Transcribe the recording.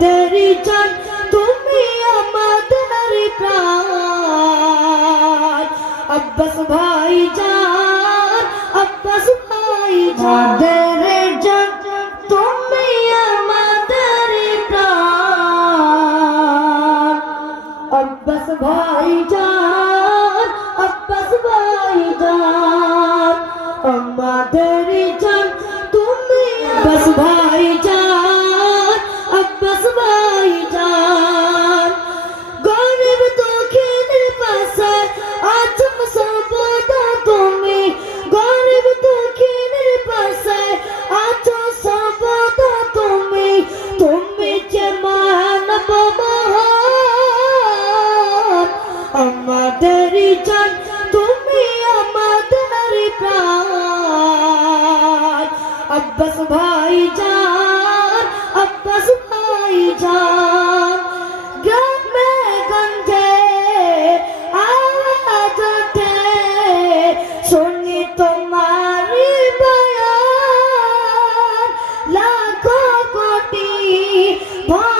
আমাদের জান তুমি আমাদের প্রাণ আব্বাস ভাই জান আব্বাস ভাই যাদের জান তুমি আমাদের প্রাণ আব্বাস ভাই জান আব্বাস ভাই জান আমাদের জান তুমি আব্বাস ভাই আব্বাস ভাই যান, আব্বাস ভাই যান। গ্রামে, গঞ্জে আওয়াজ ওঠে শুনি তোমার বয়ান। লাখো কোটি ভাই